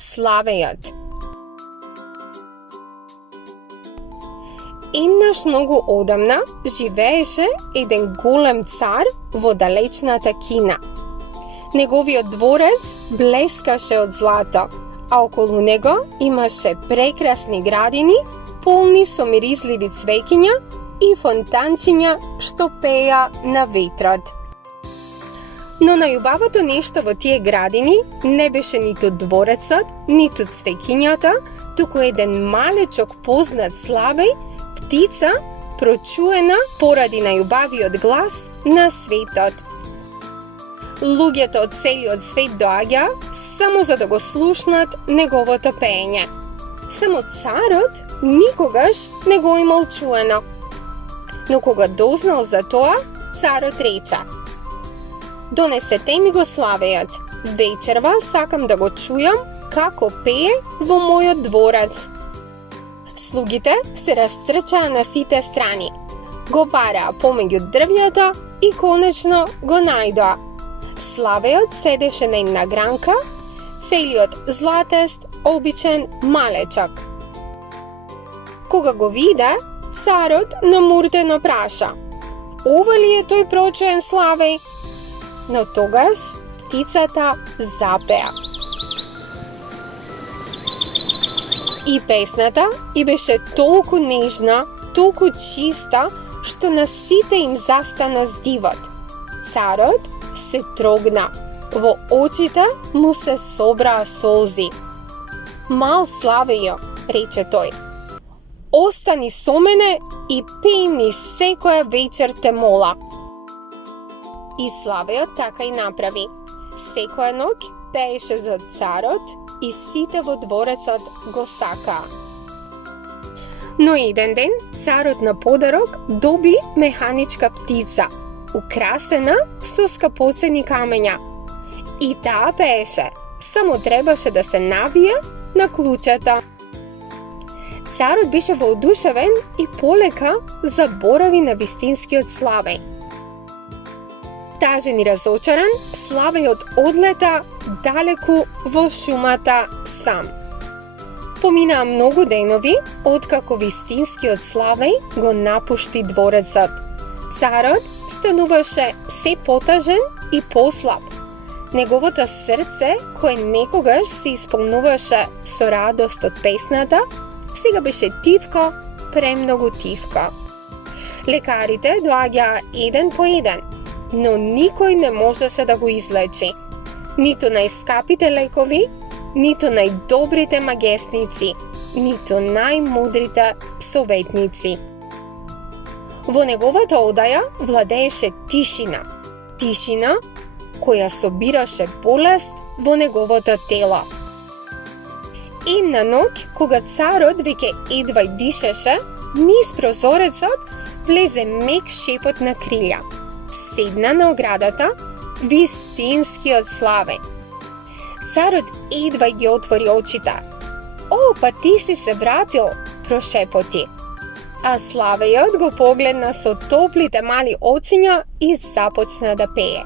Славејот. Еднаш многу одамна живееше еден голем цар во далечната Кина. Неговиот дворец блескаше од злато, а околу него имаше прекрасни градини, полни со миризливи цвеќиња и фонтанчиња што пеја на ветрот. Но најубавото нешто во тие градини не беше ниту дворецот, ниту цвеќињата, туку еден малечок познат Славеј, птица прочуена поради најубавиот глас на светот. Луѓето од целиот свет доаѓа само за да го слушнат неговото пеење. Само царот никогаш не го имал чуено. Но кога дознал за тоа, царот рече: "Донесете ми го Славејот. Вечерва сакам да го чујам како пее во мојот дворец." Слугите се растрчаа на сите страни. Го бараа помеѓу дрвјата и конечно го најдоа. Славејот седеше на една гранка, целиот златест, обичен, малечок. Кога го виде, царот намуртено праша: "Ова ли е тој прочуен Славеј?" Но тогаш птицата запеа. И песната и беше толку нежна, толку чиста, што на сите им застана здивот. Царот се трогна, во очите му се собраа солзи. "Мал Славејо," рече тој, "остани со мене и пеј ми секоја вечер те мола." И Славејот така и направи. Секоја ноќ пееше за царот и сите во дворецот го сакаа. Но еден ден царот на подарок доби механичка птица, украсена со скапоцени камења. И таа пееше, само требаше да се навие на клучето. Царот беше воодушевен и полека заборави на вистинскиот Славеј. Тажен и разочаран, Славејот одлета далеку во шумата сам. Поминаа многу денови откако вистинскиот Славеј го напушти дворецот. Царот стануваше се потажен и послаб. Неговото срце, кое некогаш се исполнуваше со радост од песната, сега беше тивко, премногу тивко. Лекарите доаѓаа еден по еден, но никој не можеше да го излечи. Ниту најскапите лекови, ниту најдобрите магесници, ниту најмудрите советници. Во неговата одаја владееше тишина. Тишина која собираше болест во неговото тело. Една ноќ, кога царот веќе едва дишеше, низ прозорецот влезе мек шепот на крилја. Седна на оградата вистинскиот Славеј. Царот едва ги отвори очите. "О, па ти си се вратил," прошепоти. А Славејот го погледна со топлите мали очиња и започна да пее.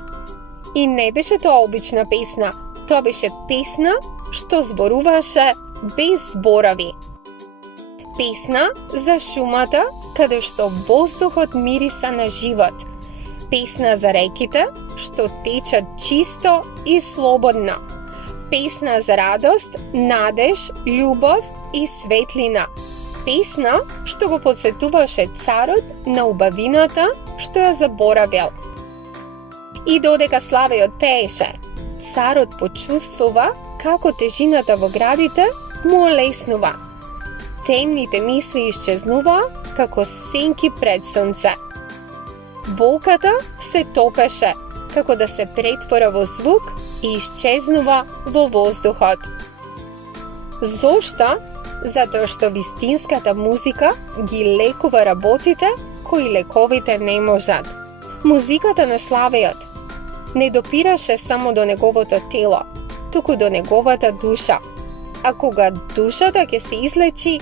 И не беше тоа обична песна, тоа беше песна што зборуваше без зборови. Песна за шумата каде што воздухот мириса на живот. Песна за реките што течат чисто и слободно. Песна за радост, надеж, љубов и светлина. Песна што го подсетуваше царот на убавината што ја заборавил. И додека Славејот пееше, царот почувствува како тежината во градите му олеснува. Темните мисли исчезнуваа како сенки пред сонце. Болката се топеше како да се претвора во звук и исчезнува во воздухот. Зошто? Затоа што вистинската музика ги лекува работите кои лековите не можат. Музиката на Славејот не допираше само до неговото тело, туку до неговата душа. А кога душата ќе се излечи,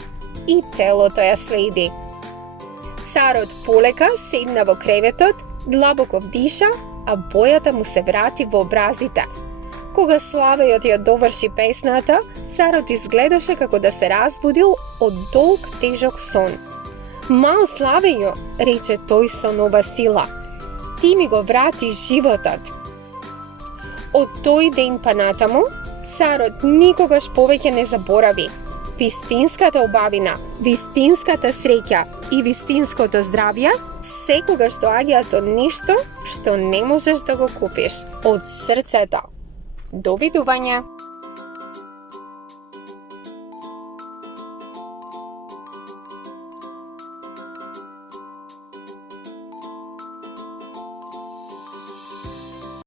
и телото ја следи. Царот полека седна во креветот, длабоко вдиша, а бојата му се врати во образите. Кога Славејот ја доврши песната, царот изгледаше како да се разбудил од долг тежок сон. Мал Славејо, рече тој со нова сила, ти ми го врати животот. Од тој ден панатаму, царот никогаш повеќе не заборави. Вистинската убавина, вистинската среќа и вистинското здравје секогаш доаѓаат од нешто што не можеш да го купиш, од срцето. Довидување!